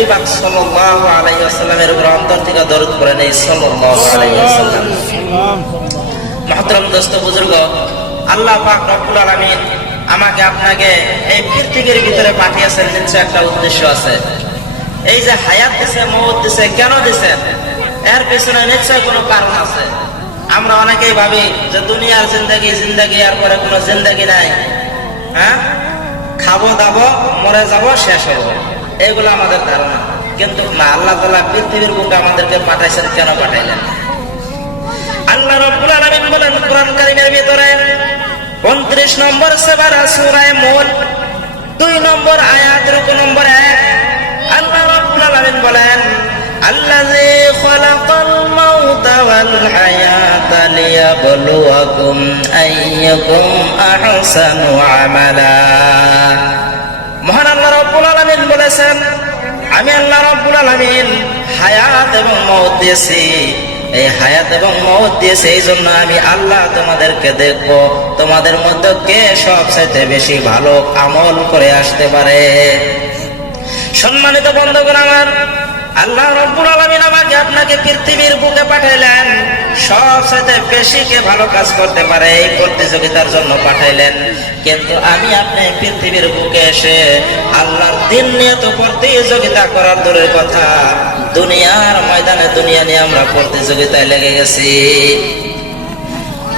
নবী পাক সাল্লাল্লাহু আলাইহি ওয়াসাল্লামের উপর অন্তর থেকে দরুদ পড়ে নেই সাল্লাল্লাহু আলাইহি ওয়াসাল্লাম। মুহতারাম দোস্ত বুজুর্গ, আল্লাহ পাক রব্বুল আলামিন আমাকে আপনাকে এই পৃথিবীর ভিতরে পাঠিয়েছেন, নিশ্চয় একটা উদ্দেশ্য আছে। এই যে হায়াত দিছে, মওত দিছে, কেন দিছে? এর পিছনে নিশ্চয় কোনো কারণ আছে। আমরা অনেকেই ভাবি যে দুনিয়ার জিন্দেগি আর পরে কোনো জিন্দেগি নাই, হ্যাঁ, খাবো দাবো মরে যাব শেষ হবো, এগুলো আমাদের ধারণা। কিন্তু না, আল্লাহ তাআলা পৃথিবীর বুকে আমাদেরকে পাঠাইছেন। কেন পাঠাইলেন? আল্লাহ রাব্বুল আলামিন বলেন কোরআন কারীমের ভিতরে 29 নম্বর সূরা সূরা মুলক 2 নম্বর আয়াত রুকু নম্বর 1, আল্লাহ রাব্বুল আলামিন বলেন আল্লাযী খালাকাল মাউতা ওয়াল হায়াতা লিয়াবলুয়াকুম আইয়ুকুম আহসানু আমালা। মহান আল্লাহ রাব্বুল আলামিন বলেছেন, আমি আল্লাহ রাব্বুল আলামিন হায়াত এবং মওত দিয়েছি। এই হায়াত এবং মওত দিয়েছে এই জন্য আমি আল্লাহ তোমাদেরকে দেখবো, তোমাদের মধ্যে কে সবচাইতে বেশি ভালো আমল করে আসতে পারে। সম্মানিত বন্ধুগণ আমার, আল্লাহ রাব্বুল আলামিন আমাকে আপনাকে পৃথিবীর বুকে পাঠাইলেন সবচাইতে বেশি কে ভালো কাজ করতে পারে এই প্রতিযোগিতার জন্য পাঠাইলেন। কিন্তু আমি আপনি পৃথিবীর বুকে এসে আল্লাহর দ্বীন নিয়ে তো প্রতিযোগিতা করার দূরের কথা, দুনিয়ার ময়দানে দুনিয়া নিয়ে আমরা প্রতিযোগিতায় লেগে গেছি।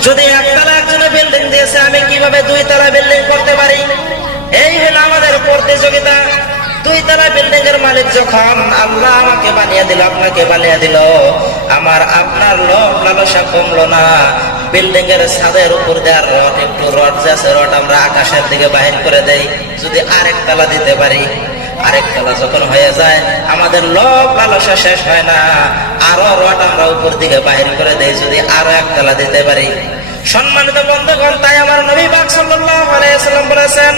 যদি একতলা একজনে বিল্ডিং দিয়েছে, আমি কিভাবে 2 তলা বিল্ডিং করতে পারি, এই হলো আমাদের প্রতিযোগিতা। 2 তলা বিল্ডিং এর মালিক যখন আল্লাহ আমাকে বানিয়ে দিল, আপনাকে বানিয়ে দিল, আমার আপনার লোভ লালসা কমলো না। বিল্ডিং এর ছাদের উপর দেওয়ার রড, একটু রড যাচ্ছে, রড আমরা আকাশের দিকে বাহির করে দেই, যদি আরেক তলা দিতে পারি। আরেক তলা যখন হয়ে যায়, আমাদের লোভ লালসা শেষ হয় না, আরো রড আমরা উপর দিকে বাহির করে দেই, যদি আরো 1 তলা দিতে পারি। সম্মানিত বন্ধুগণ, তাই আমার নবী পাক সাল্লাল্লাহু আলাইহি ওয়াসাল্লাম বলেছেন,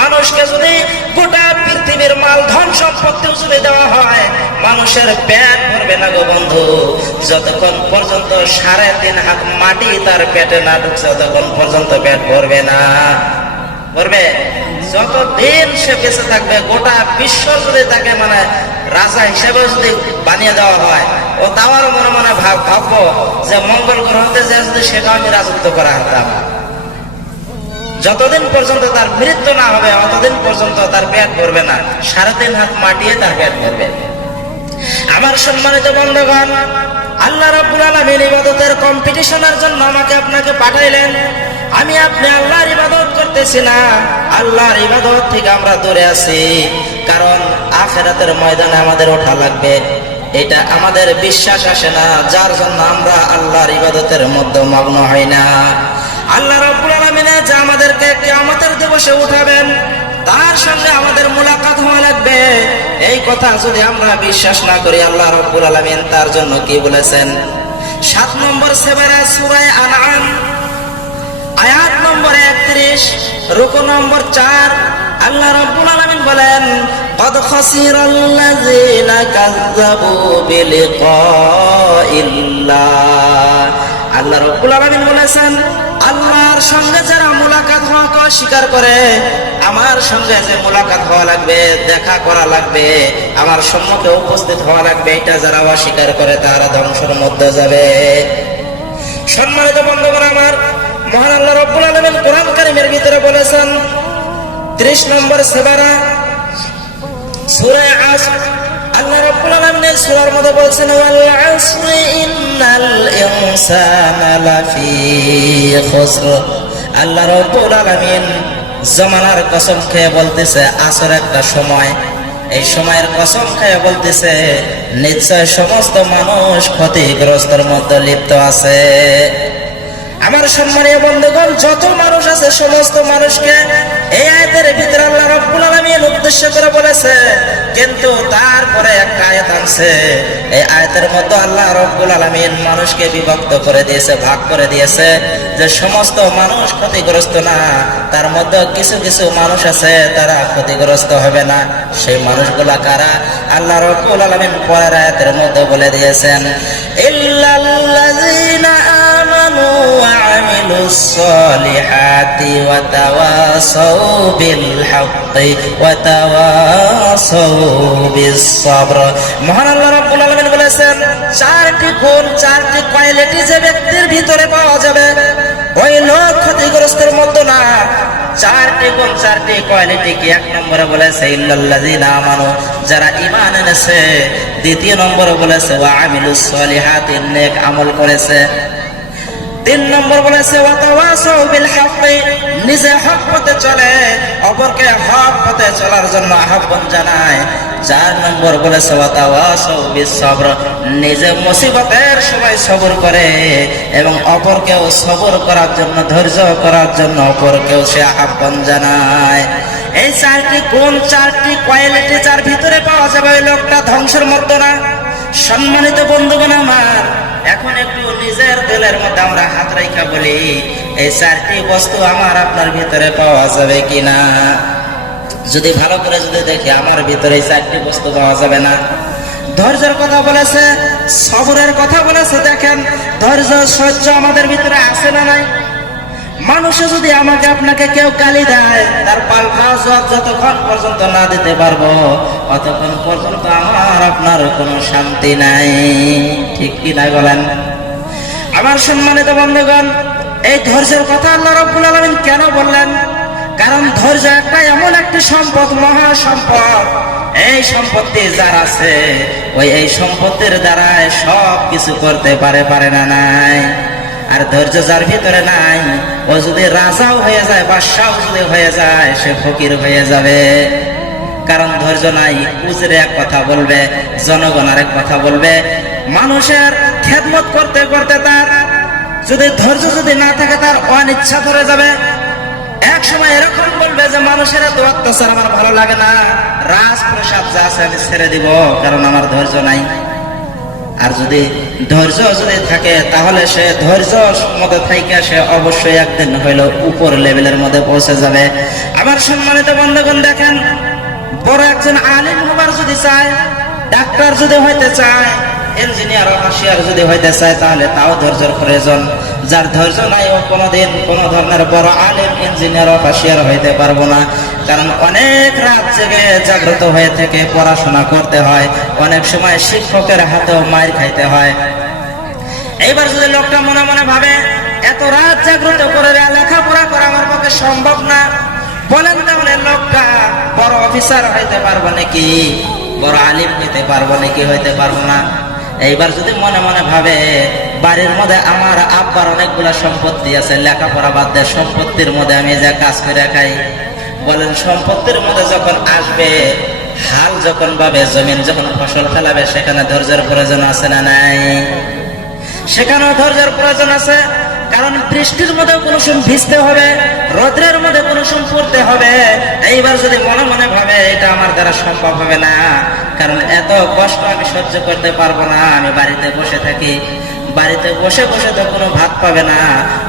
মানুষকে যদি গোটা পৃথিবীর মাল ধন সম্পত্তিও যদি দেওয়া হয়, মানুষের পেট ভরবে না গো বন্ধু, যতক্ষণ পর্যন্ত 3.5 হাত মাটি তার পেটে না ঢুকছে ততক্ষণ পর্যন্ত পেট ভরবে না। ভরবে যতদিন সে বেঁচে থাকবে। গোটা বিশ্ব যদি তাকে মানে রাজা হিসেবে যদি বানিয়ে দেওয়া হয়, ও তাওয়ার মনে মনে ভাববো যে মঙ্গল গ্রহতে যে যদি সেটা আমি রাজত্ব করা হতাম। যতদিন পর্যন্ত তার মৃত্যু না হবে ততদিন পর্যন্ত তার পেট ভরবে না, 3.5 হাত মাটিয়ে তার পেট ভরবে। আমার সম্মানিত বন্ধুগণ, আল্লাহ রাব্বুল আলামিন ইবাদতের কম্পিটিশনের জন্য আমাকে আপনাকে পাঠাইলেন। আমি আপনি আল্লাহর ইবাদত করতেছি না, আল্লাহর ইবাদত থেকে আমরা দূরে আছি, কারণ আখিরাতের ময়দানে আমাদের ওঠা লাগবে। এটা আমাদের বিশ্বাস আসে না, যার জন্য আমরা আল্লাহর ইবাদতের মধ্যে মগ্ন হই না। আল্লাহ রাব্বুল আলামিন যে আমাদেরকে কিয়ামতের দিবসে উঠাবেন, তার সঙ্গে আমাদের মুলাকাত হওয়া লাগবে। এই কথা যদি আমরা বিশ্বাস না করি, আল্লাহ রাব্বুল আলামিন তার জন্য কি বলেছেন? 7 নম্বর সূরা আনআম আয়াত নম্বর 31 রুকু নম্বর 4, আল্লাহ রাব্বুল আলামিন বলেন, قد خسر الذين كذبوا بلقاء الله। আল্লাহ রাব্বুল আলামিন বলেছেন, আল্লাহর সঙ্গে যারা মুলাকাত হওয়াকে অস্বীকার করে, আমার সঙ্গে যে মুলাকাত হওয়া লাগবে, দেখা করা লাগবে, আমার সম্মুখে উপস্থিত হওয়া লাগবে, এটা যারা অস্বীকার করে তারা ধ্বংসের মধ্যে যাবে। সম্মানিত বন্ধুগণ আমার, মহান আল্লাহ রাব্বুল আলামিন কোরআন কারীমের ভিতরে বলেছেন 30 নম্বর সূরা আসর, আল্লাহ রাব্বুল আলামিন সূরার মধ্যে বলেছেন, ওয়াল আসরি ইন্নাল ইনসানা লাফি খুসর। আল্লাহ রাব্বুল আলামিন জামানার কসম খেয়ে বলতেছে, আসর একটা সময়, এই সময়ের কসম খেয়ে বলতেছে, নিশ্চয় সমস্ত মানুষ ক্ষতিগ্রস্তের মধ্যে লিপ্ত আছে। আমার সম্মানীয় বন্ধুগণ, যত মানুষ আছে সমস্ত মানুষকে এই আয়াতের ভিতরে আল্লাহ রাব্বুল আলামিন উদ্দেশ্য করে বলেছে, কিন্তু তারপরে একটা আয়াত আছে, এই আয়াতের মধ্যে আল্লাহ রাব্বুল আলামিন মানুষকে বিভক্ত করে দিয়েছে, ভাগ করে দিয়েছে, যে সমস্ত মানুষ ক্ষতিগ্রস্ত না, তার মধ্যে কিছু কিছু মানুষ আছে তারা ক্ষতিগ্রস্ত হবে না। সেই মানুষগুলা কারা? আল্লাহ রাব্বুল আলামিন পরের আয়াতের মধ্যে বলে দিয়েছেন, ইল্লাল্লাযীনা আমানু ওয়া আমিলু আমিলুস সলিহাতি ওয়া তাওয়াসাউ বিল হাক্কি ওয়া তাওয়াসাউ বিস সাবর। মহান আল্লাহ রাব্বুল আলামিন বলেছেন, চারটি গুণ, চারটি কোয়ালিটি যে ব্যক্তির ভিতরে পাওয়া যাবে, ওই লোক ক্ষতিগ্রস্তের মতো না। চারটি গুণ, চারটি কোয়ালিটি কি? এক নম্বরে বলেছে ইল্লাল্লাযিনা আমানু, যারা ঈমান এনেছে। দ্বিতীয় নম্বরে বলেছে ওয়া আমিলুস সলিহাতি, নেক আমল করেছে। তিন নম্বর বলেছে ওয়া তাওয়াসাউ বিল হাক্কি, নিজে হক পথে চলে, অপরকে হক পথে চলার জন্য আহ্বান জানায়। চার নম্বর বলেছে ওয়া তাওয়াসাউ বিস সাবর, নিজে মুসিবতের সময় সবর করে এবং অপরকেও সবর করার জন্য, ধৈর্য করার জন্য অপরকেও সে আহ্বান জানায়। এই চারটি গুণ, চারটি কোয়ালিটি যার ভিতরে পাওয়া যাবে, ওই লোকটা ধ্বংসের মতো না। সম্মানিত বন্ধুগণ আমার, এখন একটু নিজের দিলের মধ্যে আমরা হাত রাখা বলি, এই চারটি বস্তু আমার আপনার ভিতরে পাওয়া যাবে কিনা। যদি ভালো করে যদি দেখি, আমার ভিতরে এই চারটি বস্তু পাওয়া যাবে না। ধৈর্যের কথা বলেছে, সবরের কথা বলেছে। দেখেন, ধৈর্য সহ্য আমাদের ভিতরে আছে না নাই? মানুষে যদি আমাকে আপনাকে কেউ গালি দেয়, তার পাল্টা জবাব যতক্ষণ পর্যন্ত না দিতে পারবো, ততক্ষণ পর্যন্ত আমার আপনার কোনো শান্তি নাই। ঠিক কি না বলেন? আমার সম্মানিত বন্ধুগণ, এই ধৈর্যের কথা আল্লাহ রাব্বুল আলামিন কেন বললেন? কারণ ধৈর্য একটা এমন একটি সম্পদ, মহা সম্পদ। এই সম্পত্তি যার আছে, ওই এই সম্পত্তির দ্বারা সব কিছু করতে পারে না নাই। আর ধৈর্য যার ভিতরে নাই, ও যদি রাজাও হয়ে যায়, বাদশাও যদি হয়ে যায়, সে ফকির হয়ে যাবে। কারণ ধৈর্য নাই। উজরে এক কথা বলবে, জনগণ আরেক কথা বলবে। মানুষের খেদমত করতে করতে তার যদি ধৈর্য যদি না থাকে, তার অনিচ্ছা ধরে যাবে। এক সময় এরকম বলবে যে মানুষের এত অত্যাচার আমার ভালো লাগে না, রাজপ্রসাদ যা আছে আমি ছেড়ে দিব, কারণ আমার ধৈর্য নাই। আর যদি ধৈর্য যদি থাকে, তাহলে সে ধৈর্য মধ্যে থাইকা সে অবশ্যই একদিন হইল উপর লেভেলের মধ্যে পৌঁছে যাবে। আমার সম্মানিত বন্ধুগণ, দেখেন, বড় একজন আলিম হবার যদি চায়, ডাক্তার যদি হইতে চায়, ইঞ্জিনিয়ার অফিসার যদি হইতে চায়, তাহলে তাও ধৈর্যের প্রয়োজন। যার ধৈর্য নাই, ও কোনোদিন কোন ধরনের বড় আলিম, ইঞ্জিনিয়ার অফিসার হইতে পারবো না। কারণ অনেক রাত জেগে জাগ্রত হয়ে থেকে পড়াশোনা করতে হয়, অনেক সময় শিক্ষকের হাতেও মার খাইতে হয়। এইবার যদি লোকটা মনে মনে ভাবে এত রাত জাগ্রত করে লেখাপড়া করা আমার পক্ষে সম্ভব না, বলেন তাহলে লোকটা বড় অফিসার হইতে পারবো নাকি, বড় আলিম হইতে পারবো নাকি? হইতে পারবো না। এইবার যদি মনে মনে ভাবে বাড়ির মধ্যে আমার আব্বার অনেকগুলা সম্পত্তি আছে, লেখাপড়া বাদ দিয়ে সম্পত্তির মধ্যে আমি যা কাজ করে খাই, বলেন সম্পত্তির মধ্যে যখন আসবে, হাল যখন পাবে, জমিন যখন ফসল ফেলাবে, সেখানে ধৈর্যের প্রয়োজন আছে না নাই? সেখানেও ধৈর্যের প্রয়োজন আছে। কারণ বৃষ্টির মধ্যে কোনো সময় ভিজতে হবে, রোদ্রের মধ্যে কোনো সময় পড়তে হবে। এইবার যদি মনে মনে ভাবে এটা আমার দ্বারা সম্ভব হবে না, কারণ এত কষ্ট আমি সহ্য করতে পারবো না, আমি বাড়িতে বসে থাকি, বাড়িতে বসে বসে তো কোনো ভাত পাবে না,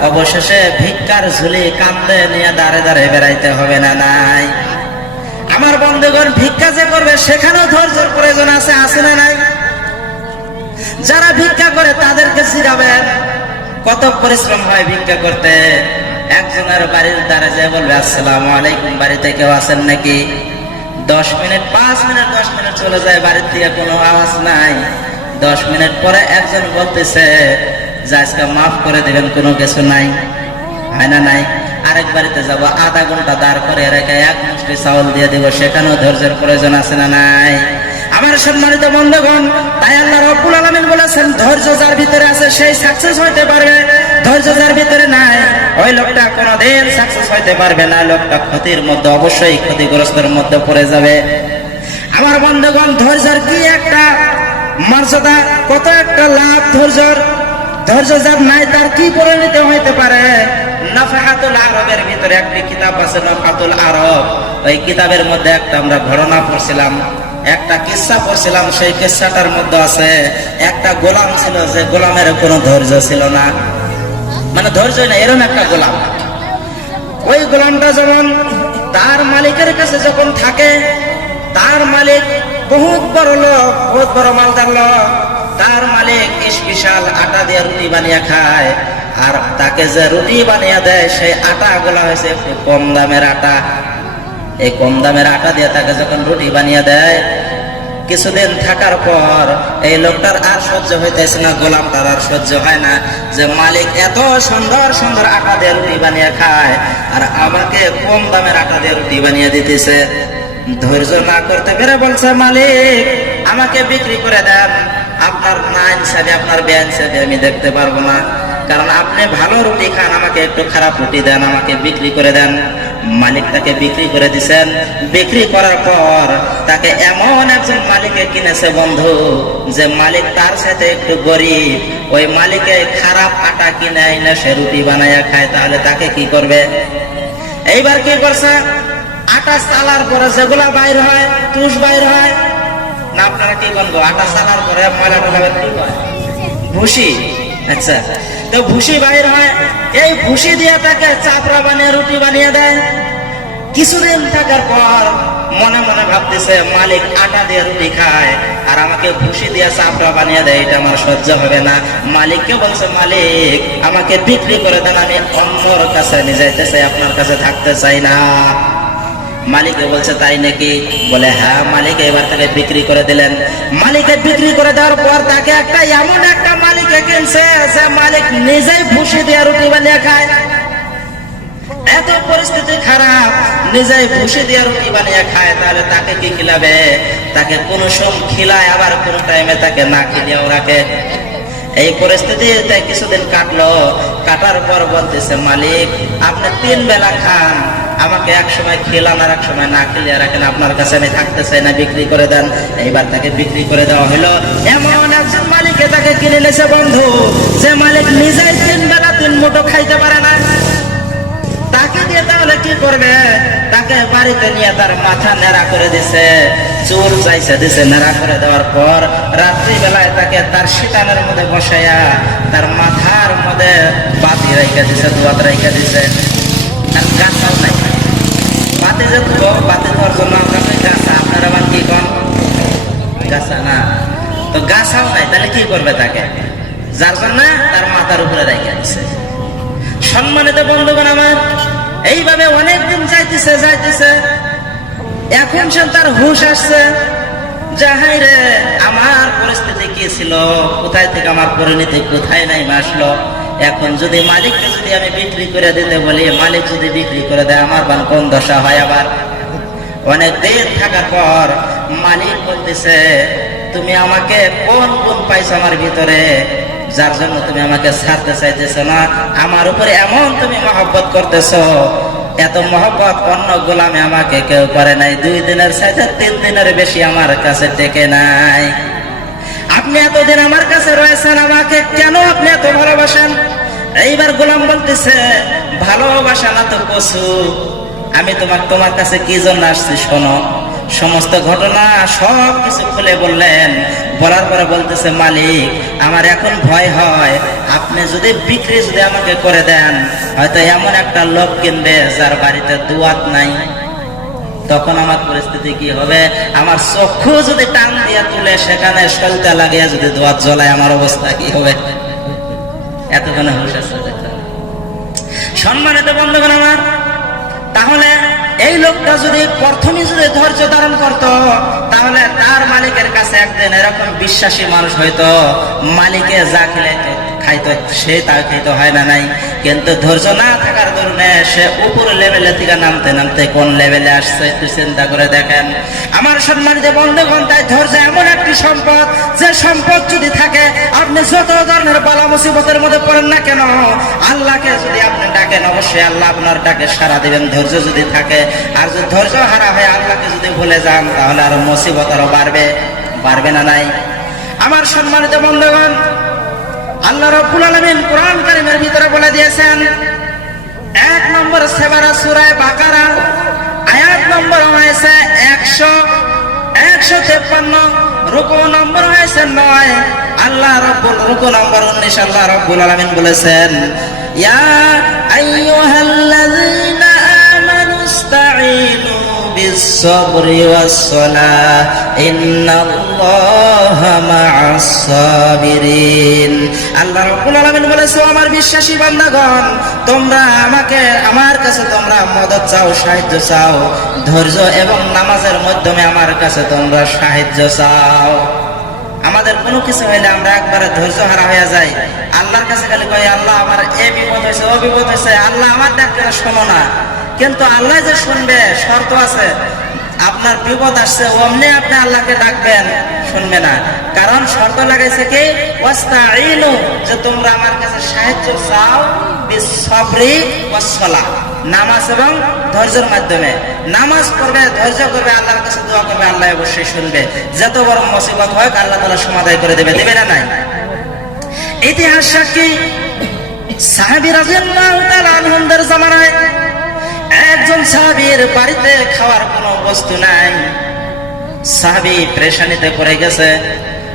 অবশেষে ভিক্ষার ঝুলি কান্দে নিয়ে দাঁড়ে দাঁড়ে বেড়াইতে হবে না নাই? আমার বন্ধুগণ, ভিক্ষা যে করবে সেখানেও ধৈর্যের প্রয়োজন আছে, আছে না নাই? যারা ভিক্ষা করে তাদেরকে জিরাবেন, কত পরিশ্রম হয় ভিক্ষা করতে। একজনের বাড়ির দ্বারা যে বলবে আসসালামু আলাইকুম, বাড়িতে কেউ আছেন নাকি? 10 মিনিট, 5 মিনিট, 10 মিনিট চলে যায়, বাড়ির থেকে কোনো আওয়াজ নাই। 10 মিনিট পরে একজন বলতেছে যে আজকে মাফ করে দিবেন, কোনো কিছু নাই, হয় না নাই? আরেক বাড়িতে যাব, আধা ঘন্টা দাঁড় করে রেখে 1 মুষ্টি চাউল দিয়ে দিব, সেখানেও ধৈর্যের প্রয়োজন আছে না নাই? আমার সম্মানিত বন্ধুগণ, তাই আল্লাহ রাব্বুল আলামিন বলেছেন, ধৈর্য যার ভিতরে আছে সেই সাকসেস হইতে পারবে, ধৈর্য যার ভিতরে নাই, ওই লোকটা কোনোদিন সাকসেস হইতে পারবে না। লোকটা ক্ষতির মধ্যে, অবশ্যই ক্ষতিগ্রস্তের মধ্যে পড়ে যাবে। আমার বন্ধুগণ, ধৈর্যের কি একটা মর্যাদা, কত একটা লাভ ধৈর্যর। ধৈর্য যার নাই, তার কি পরিণত হইতে পারে? নাফহাতুল আরবের ভিতরে একটি কিতাব আছে, নাফহাতুল আরব। ওই কিতাবের মধ্যে একটা আমরা ঘটনা পড়ছিলাম, একটা কিসসা পড়ছিলাম। সেই কিসসাটার মধ্যে আছে একটা গোলাম ছিল, যে গোলামের কোনো ধৈর্য ছিল না, মানে ধৈর্য না, এরকম একটা গোলাম। ওই গোলামটা যেমন তার মালিকের কাছে যখন থাকে, তার মালিক বহুত বড় লোক, বহুত বড় মালদার লোক, তার মালিক স্পেশাল আটা দিয়ে রুটি বানিয়ে খায়, আর তাকে যে রুটি বানিয়ে দেয় সেই আটা গুলা হয়েছে একটু কম দামের আটা। এই কম দামের আটা দিয়ে তাকে যখন রুটি বানিয়ে দেয়, কিছুদিন থাকার পর এই লোকটার আর সহ্য হইতেছে না, গোলামটার আর সহ্য হয় না যে মালিক এত সুন্দর সুন্দর আটা দিয়ে রুটি বানিয়ে খায় আর আমাকে কম দামের আটা দিয়ে রুটি বানিয়ে দিতেছে। ধৈর্য না করতে পেরে বলছে, মালিক আমাকে বিক্রি করে দেন, আপনার না ইনসাফি আপনার বেইনসাফি আমি দেখতে পারবো না, কারণ আপনি ভালো রুটি খান, আমাকে একটু খারাপ রুটি দেন, আমাকে বিক্রি করে দেন। মালিক তাকে বিক্রি করে দিছেন। বিক্রি করার পর তাকে এমন একজন মালিকে কিনেছে বন্ধু, যে মালিক তার সাথে একটু গরিব, ওই মালিকে খারাপ আটা কিনে এনে সে রুটি বানাইয়া খায়, তাহলে তাকে কি করবে? এইবার কি করছে, আটা চালার পরে যেগুলা বাইর হয়, তুষ বাইর হয় না, আপনারা কি বলবো, আটা চালার পরে ময়লা টলা কি হয়, ভুসি। আচ্ছা, তো ভুসি বাইর হয়, এই ভুসি দিয়ে তাকে চাপড়া বানিয়ে রুটি বানিয়ে দেয়। কিছুদিন থাকার পর মনে মনে ভাবতেছে, মালিক আটা দিয়ে রুটি খায় আর আমাকে ভুসি দিয়ে চাপড়া বানিয়ে দেয়, এটা আমার সহ্য হবে না। মালিককে বলছে, মালিক আমাকে বিক্রি করে দেন, আমি অন্যর কাছে নিয়ে যাইতে চাই, আপনার কাছে থাকতে চাই না। মালিকে বলছে, তাই নাকি? বলে হ্যাঁ। মালিক এবার তাকে বিক্রি করে দিলেন। মালিকে বিক্রি করে দেওয়ার পর তাকে একটা এমন একটা মালিকে কিনছে যে মালিক নিজেই ভুসি দিয়ে রুটি বানিয়ে খায়। এত পরিস্থিতি খারাপ, নিজেই ভুসি দিয়ে রুটি বানিয়ে খায়, তাহলে তাকে কি খিলাবে? তাকে কোন সময় খিলায়, আবার কোন টাইমে তাকে না খিলিয়েও রাখে। এই পরিস্থিতিতে কিছুদিন কাটলো। কাটার পর বলতেছে, মালিক আপনি 3 বেলা খান, আমাকে এক সময় খেলান আর এক সময় না খেলিয়ে রাখেন, আপনার কাছে আমি থাকতে চাই না, বিক্রি করে দেন। এইবার তাকে বিক্রি করে দেওয়া হলো। এমন একজন মালিকে তাকে কিনে নিয়েছে বন্ধু, যে মালিক নিজেই 3 বেলা 3 মুঠো খাইতে পারে না। তাকে দিয়ে তাহলে কি করবে? তাকে বাড়িতে নিয়ে তার মাথা নেড়া করে দিছে, চুল চাইছে দিছে, নেড়া করে দেওয়ার পর রাত্রি বেলায় তাকে তার শীতানের মধ্যে বসাইয়া তার মাথার মধ্যে বাতি রেখে দিছে, দুয়াত রেখে দিছে। আর গাছাও নাই, বাতি যে বাতি দেওয়ার জন্য আমরা গাছা, আপনার আবার কি কন গাছা না, তো গাছাও নাই, তাহলে কি করবে তাকে? যার জন্য তার মাথার উপরে রেখে দিছে। সম্মানিত বন্ধুগণ আমার, এইভাবে অনেকদিন যাইতেছে। এখন সে তার হুঁশ আসছে, যাহাই রে আমার পরিস্থিতি কি ছিল, কোথায় থেকে আমার পরিণতি কোথায় নাই আসলো। এখন যদি মালিককে যদি আমি বিক্রি করে দিতে বলি, মালিক যদি বিক্রি করে দেয়, আমার বান কোন দশা হয়। আবার অনেক দিন থাকার পর মালিক বলতেছে, তুমি আমাকে কোন কোন পাইছো আমার ভিতরে, যার জন্য তুমি আমাকে ছাড়তে চাইতেছো না, আমার উপরে এমন তুমি মহব্বত করতেছো, এত মহব্বত অন্য গোলামে আমাকে কেউ করে নাই। 2 দিনের সাথে 3 দিনের বেশি আমার কাছে টেকে নাই। আপনি এতদিন আমার কাছে রয়েছেন, আমাকে কেন আপনি এত ভালোবাসেন? এইবার গোলাম বলতেছে, ভালোবাসা না তো কসু, আমি তোমার কাছে কি জন্য আসছি শোনো। সমস্ত ঘটনা সব কিছু খুলে বললেন। বলার পরে বলতেছে, মালিক আমার এখন ভয় হয়, আপনি যদি বিক্রি যদি আমাকে করে দেন, হয়তো এমন একটা লোক কিনবে যার বাড়িতে দুয়াত নাই, তখন আমার পরিস্থিতি কি হবে? আমার চক্ষু যদি টান দিয়ে তুলে সেখানে সলতে লাগিয়ে যদি দুয়াত জ্বলায়, আমার অবস্থা কি হবে? এতক্ষণে হুঁশ আসছে। সম্মানিত বন্ধুগণ আমার, তাহলে এই লোকটা যদি প্রথমে যদি ধৈর্য ধারণ করত, তাহলে তার মালিকের কাছে একদিন এরকম বিশ্বাসী মানুষ হইতো, মালিকে যা খাইতো সে তা খাইতো, হয় না নাই? কিন্তু ধৈর্য না থাকার কারণে সে উপর লেভেলে থেকে নামতে নামতে কোন লেভেলে আসছে একটু চিন্তা করে দেখেন। আমার সম্মানিত বন্ধুগণ, তাই ধৈর্য এমন একটি সম্পদ, যে সম্পদ যদি থাকে, আপনি যত ধরনের বালা মুসিবতের মধ্যে পড়েন না কেন, আল্লাহকে যদি আপনি ডাকেন, অবশ্যই আল্লাহ আপনার ডাকে সাড়া দিবেন, ধৈর্য যদি থাকে। আর যদি ধৈর্য হারা হয়ে আল্লাহকে যদি ভুলে যান, তাহলে আরো মুসিবত আরো বাড়বে না নাই? আমার সম্মানিত বন্ধুগণ, আল্লাহ রাব্বুল আলামিন কোরআন কারীমের ভিতরে বলে দিয়েছেন, 1 নম্বর সূরা সূরা বাকারা, আয়াত নম্বর হয়েছে 153, রুকু নম্বর হয়েছে 9, আল্লাহ রাব্বুল রুকু নম্বর 19, আল্লাহ রাব্বুল আলামিন বলেছেন, ইয়া আইয়ুহাল্লাযীনা আমানুস্তাঈনু বিস-সাবরি ওয়াস-সালাহ ইন্নাল্লাহা মা'আস-সাবিরিন। আল্লাহ রাব্বুল আলামিন বলেছে, আমার বিশ্বাসী বান্দাগণ, তোমরা আমার কাছে তোমরা মদদ চাও, সাহায্য চাও, ধৈর্য এবং নামাজের মাধ্যমে আমার কাছে তোমরা সাহায্য চাও। আমাদের কোনো কিছু হইলে আমরা একবারে ধৈর্য হারা হয়ে যাই, আল্লাহর কাছে খালি কই, আল্লাহ আমার এই বিপদ হয়েছে, ও বিপদ হয়েছে, আল্লাহ আমার ডাকটা শোনো না। কিন্তু আল্লাহ যে শুনবে, শর্ত আছে, আপনার বিপদ আসছে অমনি আপনি আল্লাহকে ডাকবেন, শুনবে না। কারণ শর্ত লাগাইছে কি, ওয়াস্তাঈনু, যে তোমরা আমার কাছে সাহায্য চাও বিস-সাবরি ওয়াস-সালাহ, নামাজ এবং ধৈর্যের মাধ্যমে। নামাজ পড়বে, ধৈর্য করবে, আল্লাহর কাছে দোয়া করবে, আল্লাহ অবশ্যই শুনবে। যত বড় মুসিবত হয় আল্লাহ তাআলা সমাধান করে দেবে, দেবে না নাই? ইতিহাস সাক্ষী, সাহাবী রাদিয়াল্লাহু তাআলা আনহুদের জামানায় একজন সাহাবীর বাড়িতে খাওয়ার কোনো বস্তু নাই। সাহাবী পেরেশানিতে পড়ে গেছে।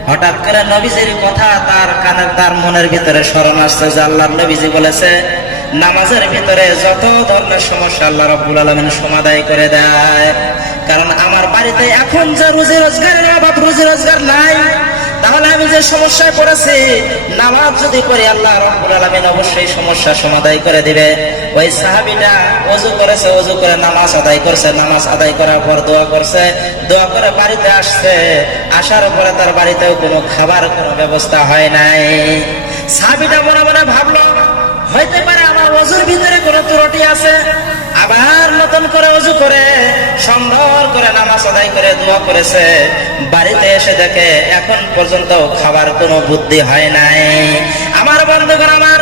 হঠাৎ করে নবীজির কথা তার কানে, তার মনের ভিতরে স্মরণ আসছে যে আল্লাহর নবীজি বলেছে, নামাজের ভিতরে যত ধরনের সমস্যা আল্লাহ রাব্বুল আলামিন সমাধান করে দেয়। কারণ আমার বাড়িতে এখন যে রুজি রোজগারের অভাব, রুজি রোজগার নাই, তাহলে আমি যে সমস্যায় পড়েছি, নামাজ যদি পড়ি আল্লাহ রাব্বুল আলামিন অবশ্যই সমস্যার সমাধান করে দিবে। ওই সাহাবীটা ওযু করেছে, ওযু করে নামাজ আদায় করছে, নামাজ আদায় করার পর দোয়া করছে, দোয়া করে বাড়িতে আসছে। আসার পরে তার বাড়িতেও কোনো খাবার, কোনো ব্যবস্থা হয় নাই। সাহাবীটা মনে মনে ভাবলো, হইতে পারে আমার ওযুর ভিতরে কোনো ত্রুটি আছে। আবার নতুন করে ওযু করে সুন্দর করে নামাজ আদায় করে দোয়া করেছে। বাড়িতে এসে দেখে এখন পর্যন্ত খাবার কোনো বুদ্ধি হয় নাই। আমার বন্ধুগণ, আমার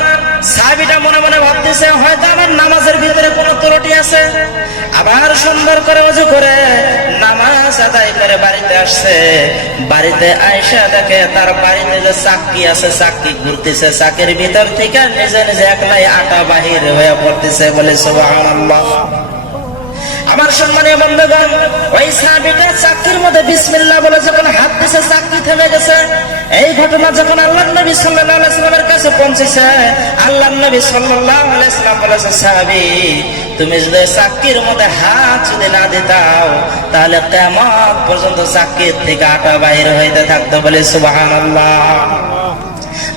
সাহাবীটা মনে মনে ভাবতেছে, হয়তো আমার নামাজের ভিতরে কোনো ত্রুটি আছে। আবার সুন্দর করে ওযু করে নামাজ আদায় করে বাড়িতে আসছে। বাড়িতে আয়েশা দেখে তার বাড়িতে যে চাক্কি আছে, চাক্কি ঘুরতেছে, চাকের ভিতর থেকে নিজে নিজে একলাই আটা বাহির হয়ে পড়তেছে। বলে সুবহানাল্লাহ। আমার সম্মানীয় বন্ধুগণ, ওই সাহাবীটা চাক্কির মধ্যে বিসমিল্লাহ বলে যখন হাত দিয়েছে, চাক্কি থেমে গেছে। এই ঘটনা যখন আল্লাহর নবী সাল্লাল্লাহু আলাইহি ওয়াসাল্লামের কাছে পৌঁছেছে, আল্লাহর নবী সাল্লাল্লাহু আলাইহি ওয়াসাল্লাম বলেছে, সাহাবী, তুমি যদি চাক্কির মধ্যে হাত যদি না দিতাও, তাহলে কিয়ামত পর্যন্ত চাক্কির থেকে আটা বাইর হইতে থাকতো। বলে সুবহানাল্লাহ।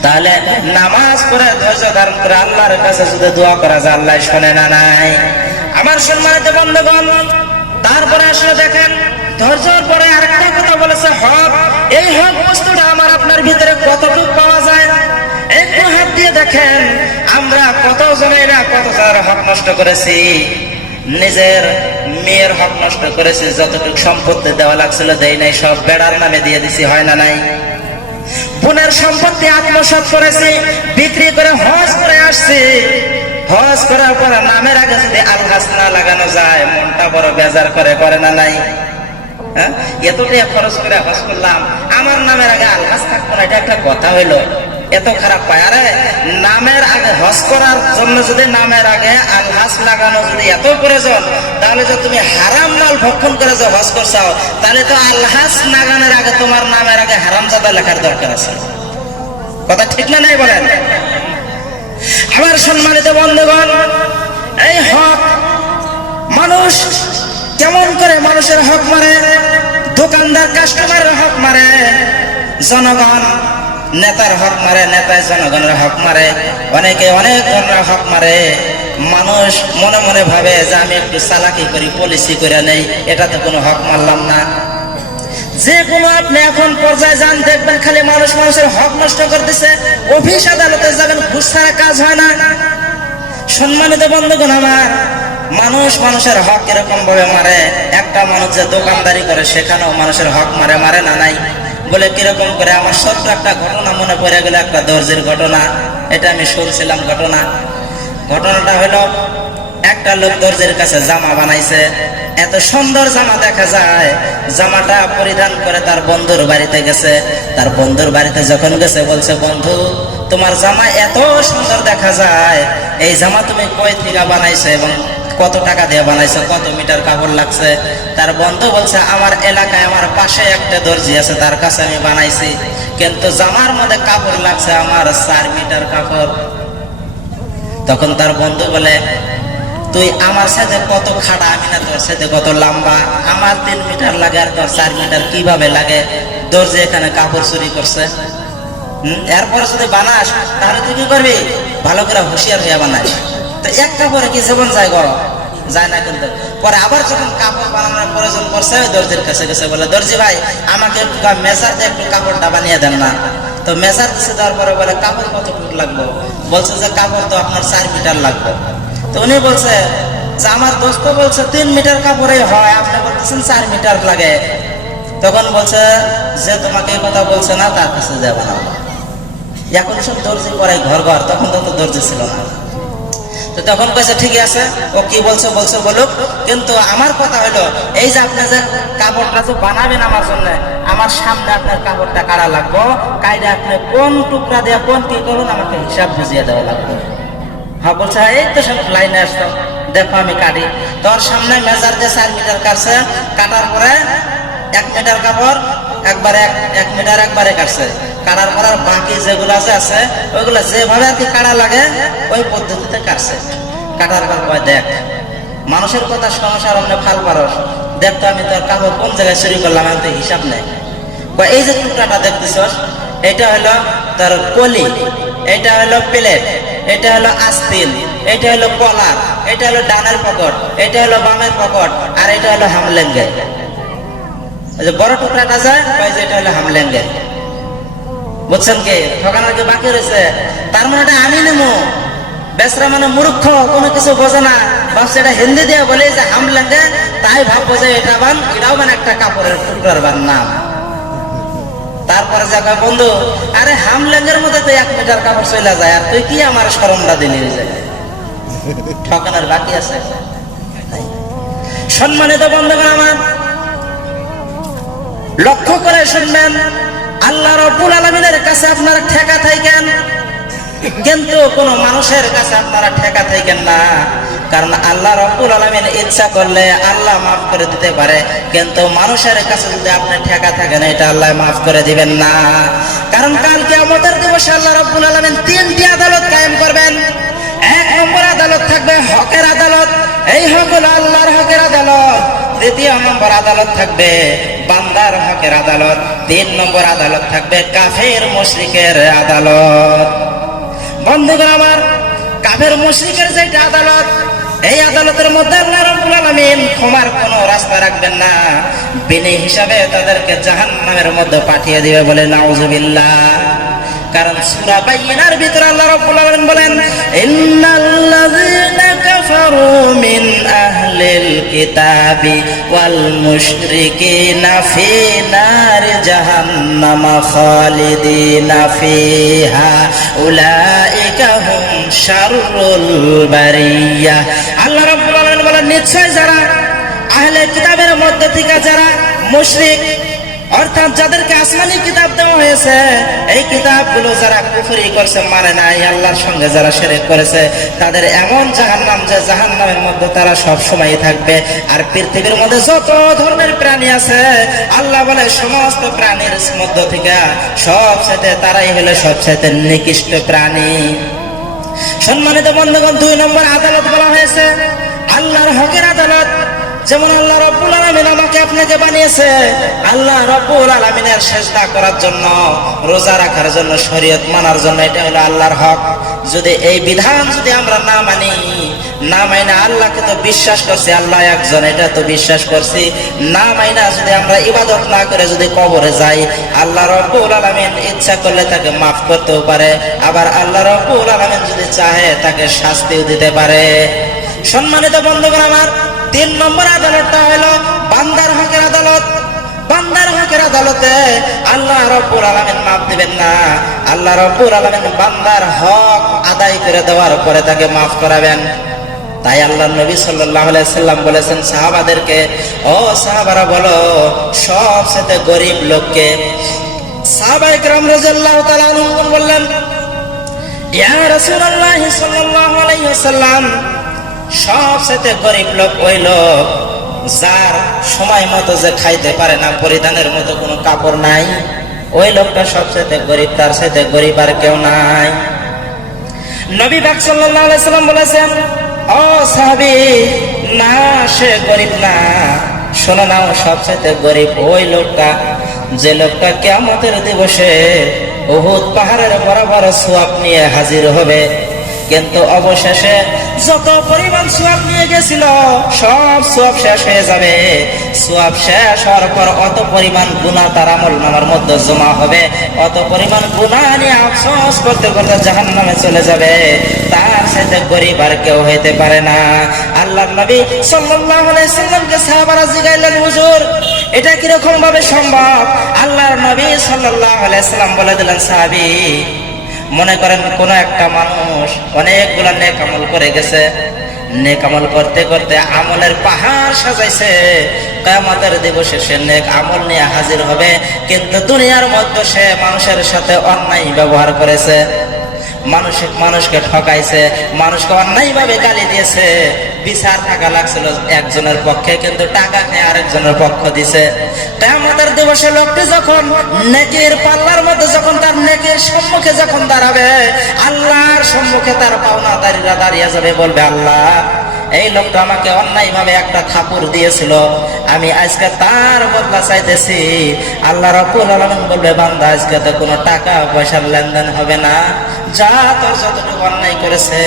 তাহলে নামাজ পড়ে ধৈর্য ধারণ করে আল্লাহর কাছে যদি দোয়া করা যায়, আল্লাহ শোনে না নাই? আমার সম্মানিত বন্ধুগণ, তারপরে আসলে দেখেন, ধৈর্যের পরে আরেকটা কথা বলেছে, হক। এই হক বস্তুটা আমার আপনার ভিতরে কতটুকু পাওয়া যায়, একটু হাত দিয়ে দেখেন। আমরা কত জনেরা কত জনের হক নষ্ট করেছি। নিজের মেয়ের হক নষ্ট করেছি, যতটুকু সম্পত্তি দেওয়া লাগছিল দেই নাই, সব বেড়ার নামে দিয়ে দিছি, হয় না নাই? বোনের সম্পত্তি আত্মসাৎ করেছি, বিক্রি করে হজ করে আসছি। হজ করার পর নামের আগে যদি আলহাজ না লাগানো যায়, মনটা বড় বেজার করে, করে না নাই? এত টাকা খরচ করে হজ করলাম, আমার নামের আগে আলহাজ থাকবো না, এটা একটা কথা হইলো? এত খারাপ পায়? আরে নামের আগে হজ করার জন্য যদি নামের আগে আলহাজ লাগানো যদি এত প্রয়োজন, তাহলে যে তুমি হারাম মাল ভক্ষণ করে যে হজ করছাও, তাহলে তো আলহাজ লাগানোর আগে তোমার নামের আগে হারামজাদা লেখার দরকার আছে। কথা ঠিক না নাই বলেন? আমার সম্মানিত বন্ধুগণ, এই হক, মানুষ কেমন করে মানুষের হক মারে, দোকানদার কাস্টমারের হক মারে, জনগণ নেতার হক মারে, নেতায় জনগণের হক মারে, অনেকে অনেক ধরনের হক মারে। মানুষ মনে মনে ভাবে যে আমি একটু চালাকি করি, পলিসি করে নেই, এটা তো কোনো হক মারলাম না। যে কোনো আপনি এখন পর্যায়ে যান, দেখবেন খালি মানুষ মানুষের হক নষ্ট করতেছে। অফিস আদালতে যাবেন, ঘুষ ছাড়া কাজ হয় না। সম্মানিত বন্ধুগণ আমার, মানুষ মানুষের হক এরকম ভাবে মারে। একটা মানুষ যে দোকানদারি করে, সেখানেও মানুষের হক মারে, মারে না নাই? বলে কিরকম করে? আমার ছোট্ট একটা ঘটনা মনে পড়ে গেল, একটা দর্জির ঘটনা। এটা আমি শুনছিলাম ঘটনাটা হলো, একটা লোক দর্জির কাছে জামা বানাইছে। এত সুন্দর জামা দেখা যায়, জামাটা পরিধান করে তার বন্ধুর বাড়িতে গেছে। তার বন্ধুর বাড়িতে যখন গেছে, বলছে, বন্ধু, তোমার জামা এত সুন্দর দেখা যায়, এই জামা তুমি কই থেকে বানাইছো এবং কত টাকা দিয়ে বানাইছো, কত মিটার কাপড় লাগছে? তার বন্ধু বলছে, আমার এলাকায় আমার পাশে একটা দর্জি আছে, তার কাছে আমি বানাইছি, কিন্তু জামার মধ্যে কাপড় লাগছে আমার 4 মিটার কাপড়। তখন তার বন্ধু বলে, তুই আমার সাথে কত খাড়া, আমি না তোর সাথে কত লম্বা, আমার 3 মিটার লাগে আর তোর 4 মিটার কিভাবে লাগে? দর্জি এখানে কাপড় চুরি করছে। এরপরে যদি বানাস তাহলে তুই কি করবি? ভালো করে হুঁশিয়ার হইয়া বানাস। তো এক কাপড়ে কি জীবন যায় গো? যায় না। কিন্তু পরে আবার যখন কাপড় বানানোর প্রয়োজন পড়ছে দর্জির কাছে গেছে, বলে দর্জি ভাই আমাকে একটু মেজার দিয়ে একটু কাপড়টা বানিয়ে দেন না। তো মেজার দিচ্ছে, দেওয়ার পরে বলে কাপড় কত ফুট লাগবে? বলছে যে কাপড় তো আপনার 4 মিটার লাগবে। তো উনি বলছে যে আমার দোস্ত বলছে 3 মিটার কাপড়ে হয়, আপনি বলতেছেন 4 মিটার লাগে। তখন বলছে যে তোমাকে এই কথা বলছে না তার কাছে যাবে না। এখন সব দর্জি পরে ঘর ঘর, তখন তো দর্জি ছিল না। তো তখন কইছে ঠিক আছে, ও কি বলছে বলছে বলুক, কিন্তু আমার কথা হলো এই যে আপনি যে কাপড়টা যে বানাবেন আমার জন্য, আমার সামনে আপনার কাপড়টা কাটা লাগবে, কাইডে আপনি কোন টুকরা দিয়ে কোন কি করুন আমাকে হিসাব বুঝিয়ে দেওয়া লাগবে। হ্যাঁ বলছে এই তো সব লাইনে আসতো, দেখো আমি কাটি। তোর সামনে মেজার দিয়ে 4 মিটার কাটছে, কাটার পরে 1 মিটার কাপড় একবারে 1 মিটার একবারে কাটছে। কাটার পর বাকি যেগুলো আছে ওইগুলো যেভাবে আর কি কাটা লাগে ওই পদ্ধতিতে কাটছে। কাটার পর দেখ মানুষের কথা সংসার অন্য ফাল পারস, দেখ তো আমি তোর কাপড় কোন জায়গায় চুরি করলাম, আমি তো হিসাব নেই। এই যে টুকরাটা দেখতেছস এটা হলো তোর কলি, এটা হলো প্লেট, এটা হলো আস্তিন, এটা হলো কলার, এটা হলো ডানের পকেট, এটা হলো বামের পকেট, আর এটা হলো হামলেঙ্গে। বড় টুকরাটা যায় যে এটা হলো হামলেঙ্গে। বুঝছেন কি? ঠকানোর কি বাকি রয়েছে? তার মানে এটা আমি নেবো। বেসরা মানে মূর্খ, কোনো কিছু বোঝে না, ভাবছে এটা হিন্দি দিয়ে বলে যে হামলেঙ্গে, তাই ভাববো যে এটা বান, এটাও মানে একটা কাপড়ের টুকরার বান নাম। তারপরে যা বন্ধু, আরে হামলেঙ্গের মধ্যে তো 1 মিটার কাপড় চলে যায়, আর তুই কি আমার শরমটা দিলি? ঠকানোর বাকি আছে। সম্মানিত বন্ধুগণ আমার, লক্ষ্য করে শুনবেন, আল্লাহ রাব্বুল আলামিনের কাছে আপনারা ঠেকা থাকেন, কিন্তু কোন মানুষের কাছে আপনারা ঠেকা থাকেন না। কারণ আল্লাহ রাব্বুল আলামিন ইচ্ছা করলে আল্লাহ মাফ করে দিতে পারে, কিন্তু মানুষের কাছে যদি আপনি ঠেকা থাকেন এটা আল্লাহ মাফ করে দিবেন না। কারণ কাল কিয়ামতের দিবসে আল্লাহ রাব্বুল আলামিন 3টি আদালত কায়েম করবেন। 1 নম্বর আদালত থাকবে হকের আদালত, এই হক হলো আল্লাহর হকের আদালত। 2 নম্বর আদালত থাকবে বান্দার হকের আদালত। 3 নম্বর আদালত থাকবে কাফের মুশরিকের আদালত। বন্ধুগণ আমার, কাফের মুশরিকের যেটা আদালত, এই আদালতের মধ্যে আল্লাহ রাব্বুল আলামিন ক্ষমার কোনো রাস্তা রাখবেন না, বিনা হিসাবে তাদেরকে জাহান্নামের মধ্যে পাঠিয়ে দিবে বলে নাউজুবিল্লাহ। কারণ সূরা বাইয়িনার ভিতরে আল্লাহ রাব্বুল আলামিন বলেন, ইন্নাল্লাযীনা কাফারু মিন আহলিল কিতাবি ওয়াল মুশরিকিনা ফি নারি জাহান্নাম খালিদিনা ফিহা উলাইকা হুম শাররুল বারিয়া। আল্লাহ রাব্বুল আলামিন বলেন, নিশ্চয় যারা আহলে কিতাবের মধ্যে থেকে যারা মুশরিক, অর্থাৎ যাদেরকে আসমানি কিতাব দেওয়া হয়েছে, এই কিতাবগুলো যারা কুফরি করছে, মানে নাই, আল্লাহর সঙ্গে যারা শিরক করেছে, তাদের এমন জাহান্নাম যে জাহান্নামের মধ্যে তারা সব সময় থাকবে। আর পৃথিবীর মধ্যে যত ধরনের প্রাণী আছে, আল্লাহ বলে সমস্ত প্রাণীর মধ্য থেকে সবচেয়ে তারাই হলো সবচেয়ে নিকৃষ্ট প্রাণী। সম্মানিত বন্ধুগণ, 2 নম্বর আদালত বলা হয়েছে আল্লাহর হকের আদালত। যেমন আল্লাহ রাব্বুল আলামিন আমাকে আপনাকে বানিয়েছে আল্লাহ রাব্বুল আলামিনের সিজদা করার জন্য, রোজা রাখার জন্য, শরীয়ত মানার জন্য, এটা হলো আল্লাহর হক। যদি এই বিধান যদি আমরা না মানি, না মাইনা আল্লাহকে তো বিশ্বাস করছি আল্লাহ একজন, এটা তো বিশ্বাস করছি, না মাইনা যদি আমরা ইবাদত না করে যদি কবরে যাই, আল্লাহ রাব্বুল আলামিন ইচ্ছা করলে তাকে মাফ করতেও পারে, আবার আল্লাহ রাব্বুল আলামিন যদি চাহে তাকে শাস্তিও দিতে পারে। সম্মানিত বন্ধুগণ আমার, 3 নম্বর আদালতটা হলো বান্দার হকের আদালত। বান্দার হকের আদালতে আল্লাহ রাব্বুল আলামিন মাফ দিবেন না, আল্লাহ রাব্বুল আলামিন বান্দার হক আদায় করে দেওয়ার পরে তাকে মাফ করাবেন। তাই আল্লাহর নবী সাল্লাল্লাহু আলাইহি সাল্লাম বলেছেন সাহাবাদেরকে, ও সাহাবারা বলো সবচেয়ে গরীব লোককে? সাহাবায়ে কেরাম রাদিয়াল্লাহু তাআলা আনহুম বললেন, ইয়া রাসূলুল্লাহ সাল্লাল্লাহু আলাইহি ওয়াসাল্লাম, সবচেয়ে গরীব লোক ওই লোক যার সময় মতো যে খাইতে পারে না, পরিধানের মতো কোনো কাপড় নাই, ওই লোকটা সবচেয়ে গরীব, তার সাথে গরীব আর কেউ নাই। নবী পাক সাল্লাল্লাহু আলাইহি সাল্লাম বলেছেন, ও সাহাবী, না সে গরিব না, শোনো নাও, সবচেয়ে গরিব ওই লোকটা যে লোকটা কিয়ামতের দিবসে উহুদ পাহাড়ের বরাবর সোয়াব নিয়ে হাজির হবে, কিন্তু অবশেষে যত পরিমাণ সোয়াব নিয়ে গেছিল সব সোয়াব শেষ হয়ে যাবে। সোয়াব শেষ হওয়ার পর অত পরিমাণ গুনাহ তার আমল নামার মধ্যে জমা হবে, অত পরিমাণ গুনাহ নিয়ে আফসোস করতে করতে জাহান্নামে চলে যাবে। তার সাথে গরিব আর কেউ হইতে পারে না। আল্লাহর নবী সাল্লাল্লাহু আলাইহি সাল্লামকে সাহাবারা জিজ্ঞাসা, হুজুর এটা কিরকম ভাবে সম্ভব? আল্লাহর নবী সাল্লাল্লাহু আলাইহি সাল্লাম বলে দিলেন, সাহাবী, মনে করেন কোন একটা মানুষ অনেকগুলা নেক আমল করে গেছে, নেক আমল করতে করতে আমলের পাহাড় সাজাইছে, কিয়ামতের দিবসে সে নেক আমল নিয়ে হাজির হবে, কিন্তু দুনিয়ার মধ্যে সে মানুষের সাথে অন্যায় ব্যবহার করেছে, মানুষকে ঠকাইছে, মানুষকে অন্যায় ভাবে গালি দিয়েছে, বিচার টাকা লাগছিল একজনের পক্ষে, কিন্তু টাকা খেয়ে আরেকজনের পক্ষ দিছে। কিয়ামতের দিবসে লোকটি যখন নেকির পাল্লার মধ্যে যখন তার নেকির সম্মুখে যখন দাঁড়াবে, আল্লাহর সম্মুখে তার পাওনাদারীরা দাঁড়িয়ে যাবে, বলবে, আল্লাহ এই লোকটা আমাকে অন্যায় ভাবে একটা থাপুর দিয়েছিল, আমি আজকে তার বদলা চাইতেছি। আল্লাহ রাব্বুল আলামিন বলবে, বান্দা আজকে তো কোনো টাকা পয়সার লেনদেন হবে না, যা তোর যতটুকু অন্যায় করেছে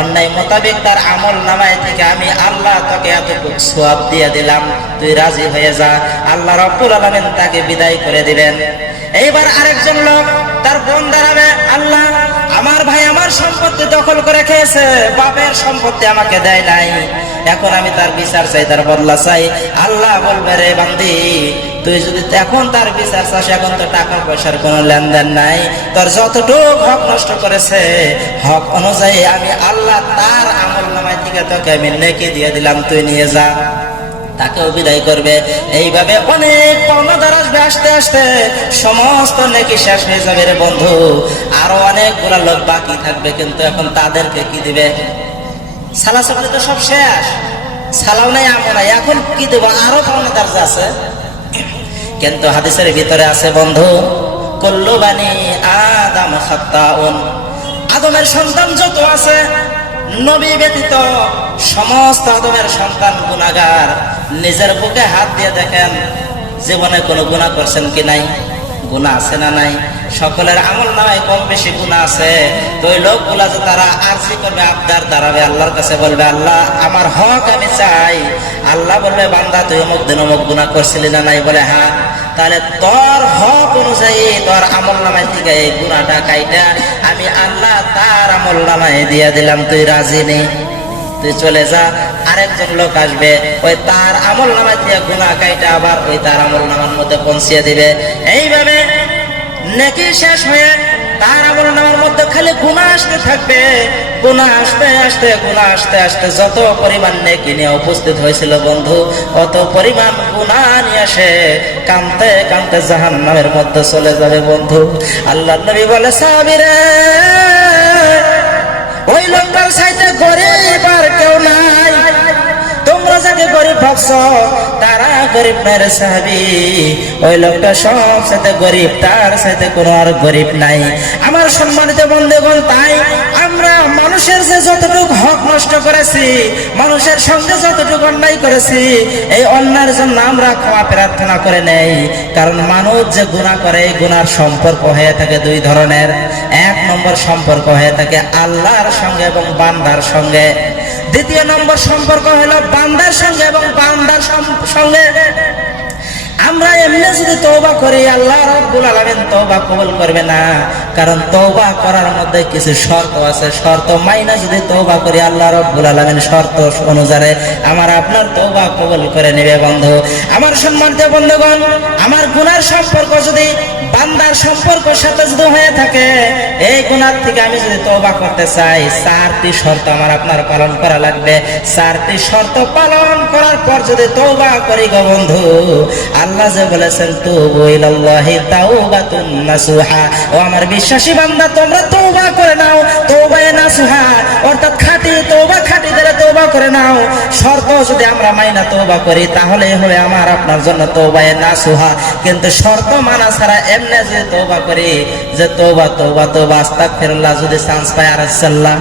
অন্যায় মোতাবেক তার আমল নামায় থেকে আমি আল্লাহ তোকে এতটুকু সওয়াব দিয়ে দিলাম, তুই রাজি হয়ে যা। আল্লাহ রাব্বুল আলামিন তাকে বিদায় করে দিবেন। এইবার আরেকজন লোক তার বোন দাঁড়াবে, আল্লাহ আমার ভাই আমার সম্পত্তি দখল করে খেয়েছে, বাপের সম্পত্তি আমাকে দেয় নাই, এখন আমি তার বিচার চাই, তার বদলা চাই। আল্লাহ বলবে, রে বান্দি, তুই যদি এখন তার বিচার চাস, এখন তো টাকা পয়সার কোনো লেনদেন নাই, তোর যতটুক হক নষ্ট করেছে হক অনুযায়ী আমি আল্লাহ তার আমল নামায় থেকে তোকে আমি নেকি দিয়ে দিলাম, তুই নিয়ে যা। তাকেও বিদায় করবে। এইভাবে অনেক পাওনাদার আসবে, আস্তে আস্তে সমস্ত নেকি শেষ হয়ে যাবে রে বন্ধু, আরো অনেকগুলা লোক বাকি থাকবে, কিন্তু এখন তাদেরকে কি দিবে? সালা চাকরি তো সব শেষ, সালাও নাই, আমও নাই, এখন কি দেবো? আরো পাওনাদার যে আছে। কিন্তু হাদিসের ভিতরে আছে বন্ধু, কুল্লু বানি আদম খাত্তাউন, আদমের সন্তান যত আছে নবী ব্যতীত সমস্ত আদমের সন্তান গুনাহগার। নিজের বুকে হাত দিয়ে দেখেন জীবনে কোনো গুনাহ করছেন কি নাই? গুনাহ আছে না নাই? সকলের আমল নামায় কম বেশি গুনাহ আছে। তো ওই লোকগুলা যে তারা আরজি করবে, আবদার দাঁড়াবে আল্লাহর কাছে, বলবে, আল্লাহ আমার হক আমি চাই। আল্লাহ বলবে, বান্দা তুই অমুক দিন অমুক গুনাহ করছিলি না নাই? বলে হ্যাঁ। তাহলে তোর হক অনুযায়ী তোর আমল নামায় থেকে এই গুনাহটা কাইটা আমি আল্লাহ তার আমল নামায় দিয়ে দিলাম, তুই রাজি নেই? তুই চলে যা। আরেকজন লোক আসবে, ওই তার আমল নামায় দিয়ে গুনাহ কাইটা আবার ওই তার আমল নামার মধ্যে পৌঁছিয়ে দিবে। এইভাবে নেকি শেষ হয়ে তার আমল নামার মধ্যে খালি গুনাহ আসতে থাকবে, গুনাহ আসতে আসতে গুনাহ আসতে আসতে যত পরিমাণ নেকি নিয়ে উপস্থিত হয়েছিল বন্ধু, অত পরিমাণ গুনাহ নিয়ে সে কাঁদতে কাঁদতে জাহান্নামের মধ্যে চলে যাবে বন্ধু। আল্লাহর নবী বলে, সাহাবীরা ওই লোকটার চাইতে গরিব আর কেউ নাই, তোমরা যাকে গরিব ভাবছো তারা গরিব নাই রে সাহাবী, ওই লোকটা সবচেয়ে গরিব, তার সাথে কোনো আর গরিব নাই। আমার সম্মানিত বন্ধুগণ, তাই আমরা মানুষের যে যতটুকু হক নষ্ট করেছি, মানুষের সঙ্গে যতটুকু অন্যায় করেছি, এই অন্যায়ের জন্য আমরা ক্ষমা প্রার্থনা করে নেই। কারণ মানুষ যে গুনাহ করে, এই গুনার সম্পর্ক হয়ে থাকে দুই ধরনের। এক নম্বর সম্পর্ক হয়ে থাকে আল্লাহর সঙ্গে এবং বান্দার সঙ্গে। দ্বিতীয় নম্বর সম্পর্ক হলো বান্দার সঙ্গে এবং বান্দার সঙ্গে। আমরা এমনি যদি তওবা করি, আল্লাহ রাব্বুল আলামিন তওবা কবুল করবে না, কারণ তওবা করার মধ্যে কিছু শর্ত আছে। শর্ত মাইনা যদি তওবা করি, আল্লাহ রাব্বুল আলামিন শর্ত অনুযায়ী আমার আপনার তওবা কবুল করে নেবে বন্ধু। আমার সম্মানিত বন্ধুগণ, আমার গুনার সম্পর্ক যদি বান্দার সম্পর্কের সাথে যদি হয়ে থাকে, এই গুনাহ থেকে আমি যদি তওবা করতে চাই, চারটি শর্ত আমার আপনার পালন করা লাগবে। চারটি শর্ত পালন করার পর যদি তওবা করি গো বন্ধু, আল্লাহ যে বলেছেন তুবু ইলাল্লাহি তাওবাতুন নাসুহা, ও আমার বিশ্বাসী বান্দা তোমরা তওবা করে নাও, তওবায়ে নাসুহা, অর্থাৎ খাঁটি তওবা, খাঁটি দিলে তওবা করে নাও। শর্ত যদি আমরা মাইনা তওবা করি, তাহলে হবে আমার আপনার জন্য তওবায়ে নাসুহা। কিন্তু শর্ত মানা ছাড়া এমনি যদি তওবা করি, যে তওবা তওবা তওবা আস্তাগফিরুল্লাহ যদি চান্স পায় আর সাল্লাহ,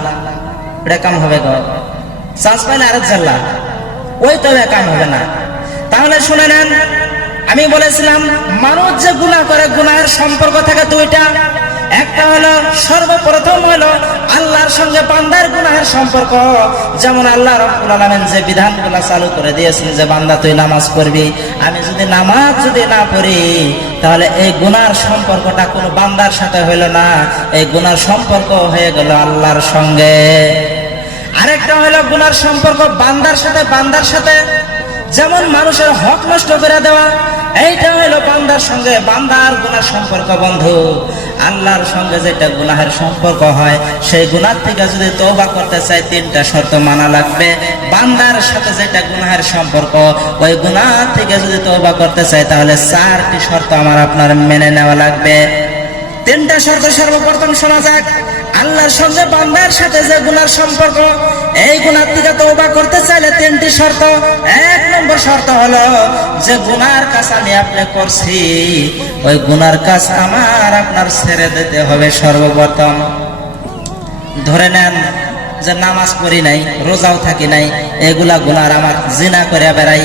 এটা কাম হবে গো? চান্স পাইলে আরেক জাল্লা, ওই তবে কাম হবে না। তাহলে শুনে নেন, আমি বলেছিলাম মানুষ যে গুনাহ করে, গুনাহের সম্পর্ক থাকে দুইটা। একটা হলো সর্বপ্রথম হলো আল্লাহর সঙ্গে বান্দার গুনাহের সম্পর্ক। যেমন আল্লাহ রাব্বুল আলামিন যে বিধানগুলো চালু করে দিয়েছেন যে বান্দা তুই নামাজ পড়বি, আমি যদি নামাজ না পড়ি তাহলে এই গুনার সম্পর্কটা কোনো বান্দার সাথে হইল না, এই গুনার সম্পর্ক হয়ে গেল আল্লাহর সঙ্গে। আরেকটা হলো গুনার সম্পর্ক বান্দার সাথে, যেমন মানুষের হক নষ্ট করে দেওয়া, এইটা হলো বান্দার সঙ্গে বান্দার গুনার সম্পর্ক। বন্ধু, আল্লাহর সঙ্গে যেটা গুনাহের সম্পর্ক হয়, সেই গুনাহ থেকে যদি তওবা করতে চাই তিনটা শর্ত মানা লাগবে। বান্দার সাথে যেটা গুনাহের সম্পর্ক, ওই গুনাহ থেকে যদি তওবা করতে চাই তাহলে চারটি শর্ত আমার আপনার মেনে নেওয়া লাগবে। তিনটা শর্ত সর্বপ্রথম শোনা যাক। আল্লাহর সঙ্গে বান্দার সাথে যে গুনার সম্পর্ক, এই গুনাহ থেকে তওবা করতে চাইলে তিনটি শর্ত। এক নম্বর শর্ত হলো যে গুনার কাজ আমি আপনি করছি, ওই গুনার কাজ আমার আপনার ছেড়ে দিতে হবে সর্বপ্রথম। ধরে নেন যে নামাজ পড়ি নাই, রোজাও থাকি নাই, এগুলা গুনার, আমার জিনা করে বেড়াই,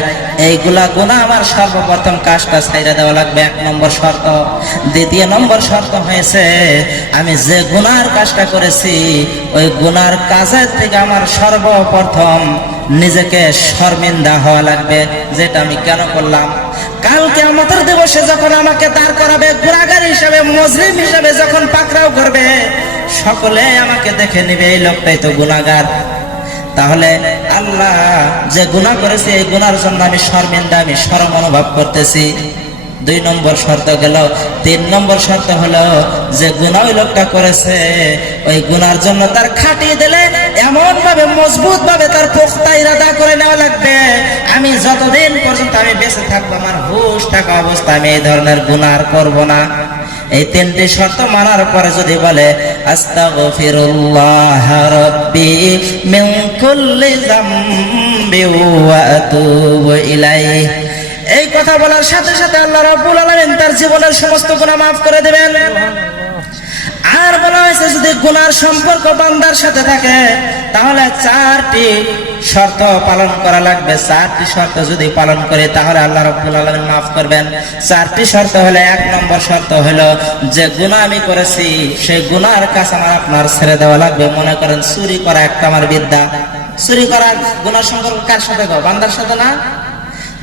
এইগুলা গুনাহ আমার সর্বপ্রথম কাজটা ছাইড়া দেওয়া লাগবে, এক নম্বর শর্ত। দ্বিতীয় নম্বর শর্ত হয়েছে আমি যে গুনার কাজটা করেছি, ওই গুনার কাজের থেকে আমার সর্বপ্রথম নিজেকে শর্মিন্দা হওয়া লাগবে, যেটা আমি কেন করলাম। কাল কিয়ামতের দিবসে যখন আমাকে দাঁড় করাবে, গুনাহগার হিসেবে, মুজরিম হিসেবে যখন পাকড়াও করবে, সকলে আমাকে দেখে নেবে এই লোকটাই তো গুনাহগার। তাহলে আল্লাহ যে গুনাহ করেছে এই গুনার জন্য আমি শর্মিন্দা, আমি শরম অনুভব করতেছি। দুই নম্বর শর্ত গেল। তিন নম্বর শর্ত হলো যে গুনাহ ওই লোকটা করেছে, ওই গুনার জন্য তার খাটিয়ে দিলে এমন ভাবে মজবুত ভাবে তার পোক্তা ইরাদা করে নেওয়া লাগবে, আমি যতদিন পর্যন্ত আমি বেঁচে থাকবো, আমার হুঁশ থাকা অবস্থা আমি এই ধরনের গুনাহ আর করবো না। এই তিনটি শর্ত মানার পরে যদি বলে আস্তাগফিরুল্লাহ রাব্বি মিন কুল্লি যামবি ওয়া আতুবু ইলাইহি, এই কথা বলার সাথে সাথে আল্লাহ রাব্বুল আলামিন তার জীবনের সমস্ত গুনাহ মাফ করে দিবেন। আর বলা হয়েছে যদি গুনার সম্পর্ক বান্দার সাথে থাকে তাহলে চারটি শর্ত পালন করা লাগবে। চারটি শর্ত যদি পালন করে তাহলে আল্লাহ রাব্বুল আলামিন মাফ করবেন। চারটি শর্ত হলো, এক নম্বর শর্ত হলো যে গুনাহ আমি করেছি সেই গুনার কাজ আমার আপনার ছেড়ে দেওয়া লাগবে। মনে করেন চুরি করা একটা আমার বিদ্যা, চুরি করার গুনার সম্পর্ক কার সাথে গো? বান্দার সাথে না?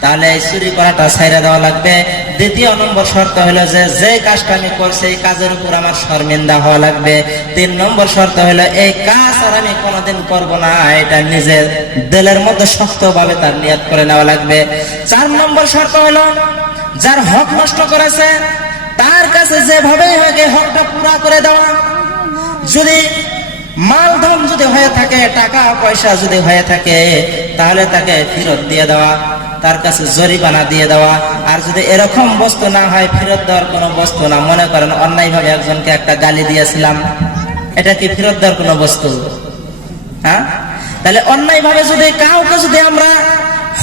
তাহলে এই চুরি করাটা ছাইড়া দেওয়া লাগবে। দ্বিতীয় নম্বর শর্ত হলো যে যে কাজটা আমি করছি এই কাজের উপর আমার শর্মিন্দা হওয়া লাগবে। তিন নম্বর শর্ত হলো এই কাজ আর আমি কোনোদিন করব না, এটা নিজের দিলের মধ্যে শক্তভাবে তার নিয়ত করে নেওয়া লাগবে। চার নম্বর শর্ত হলো যার হক নষ্ট করেছে তার কাছে যেভাবেই হোক এই হকটা পুরা করে দেওয়া। যদি মালধন যদি হয়ে থাকে, টাকা পয়সা যদি হয়ে থাকে, তাহলে তাকে ফেরত দিয়ে দেওয়া, তার কাছে জরিমানা দিয়ে দেওয়া। আর যদি এরকম বস্তু না হয়, ফেরত দেওয়ার কোনো বস্তু না, মনে করেন অন্যায়ভাবে একজনকে একটা গালি দিয়েছিলাম, এটা কি ফেরত দেওয়ার কোনো বস্তু? হ্যাঁ, তাহলে অন্যায়ভাবে যদি কাউকে যদি আমরা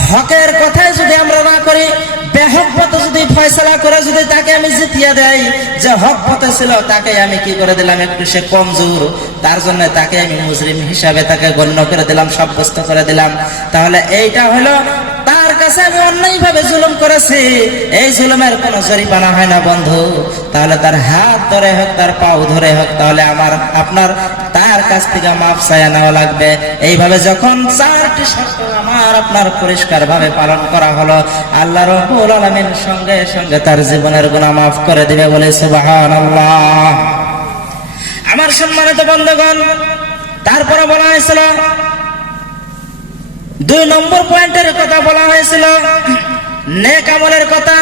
হকের কথায় যদি আমরা না করি, বেহক পথে যদি ফয়সালা করে যদি তাকে আমি জিতিয়া দেই, যে হক পথে ছিল তাকে আমি কি করে দিলাম, একটু সে কমজোর, তার জন্য তাকে আমি মুজরিম হিসাবে তাকে গণ্য করে দিলাম, সাব্যস্ত করে দিলাম, তাহলে এইটা হলো তার কাছে আমি অন্যায়ভাবে জুলুম করেছি, এই জুলুমের কোনো জরিমানা হয় না বন্ধু। তাহলে তার হাত ধরে হোক, তার পাও ধরে হোক, তাহলে আমার আপনার তার কাছ থেকে মাফ চাইয়া নেওয়া লাগবে। এইভাবে যখন চারটি শর্ত আমার আপনার পরিষ্কার ভাবে পালন করা হলো, আল্লাহ রাব্বুল আলামিন সঙ্গে সঙ্গে তার জীবনের গুনাহ মাফ করে দিবে, বলে সুবহানাল্লাহ। আমার সম্মানিত বন্ধুগণ, তারপরে বলা হয়েছিল দুই নম্বর পয়েন্টের কথা বলা হয়েছিল নেক আমলের কথা।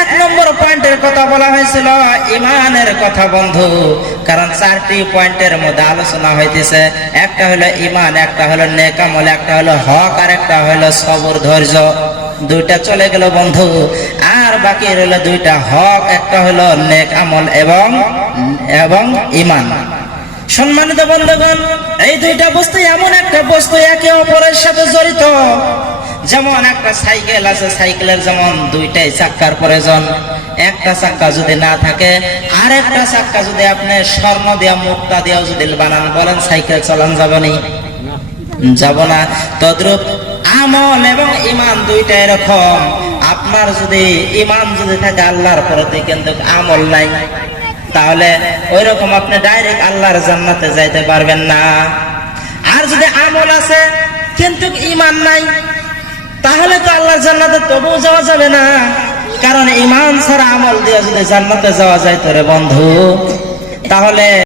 এক নম্বর পয়েন্টের কথা বলা হয়েছিল ইমানের কথা বন্ধু, কারণ চারটি পয়েন্টের মধ্যে আলোচনা হইতেছে। একটা হলো ইমান, একটা হলো নেক আমল, একটা হলো হক, আর একটা হলো সবর ধৈর্য। দুইটা চলে গেল বন্ধু, আর বাকি রইল দুইটা হক, একটা হলো নেক আমল এবং ইমান। সম্মানিত বন্ধুগণ, এই দুইটা বস্তু এমন একটা বস্তু একে অপরের সাথে জড়িত। যেমন একটা সাইকেল আছে, সাইকেলের যেমন দুইটাই চাক্কার প্রয়োজন। একটা চাক্কা যদি না থাকে, আর একটা চাক্কা যদি আপনি স্বর্ণ দিয়া মুক্তা দিয়েও যদি বানান, বলেন সাইকেল চালান যাবে না? যাব না। তদ্রূপ আমল এবং ঈমান দুইটা এরকম, আপনার যদি ঈমান যদি থাকে আল্লাহর প্রতি কিন্তু আমল নাই, তাহলে ওইরকম আপনি ডাইরেক্ট আল্লাহর জান্নাতে যাইতে পারবেন না। আর যদি আমল আছে কিন্তু ঈমান নাই, তাহলে তো আল্লাহর জান্নাতে তবুও যাওয়া যাবে না। কারণ ঈমান ছাড়া আমল দিয়ে যদি জান্নাতে যাওয়া যায় তোরে বন্ধু, তাহলে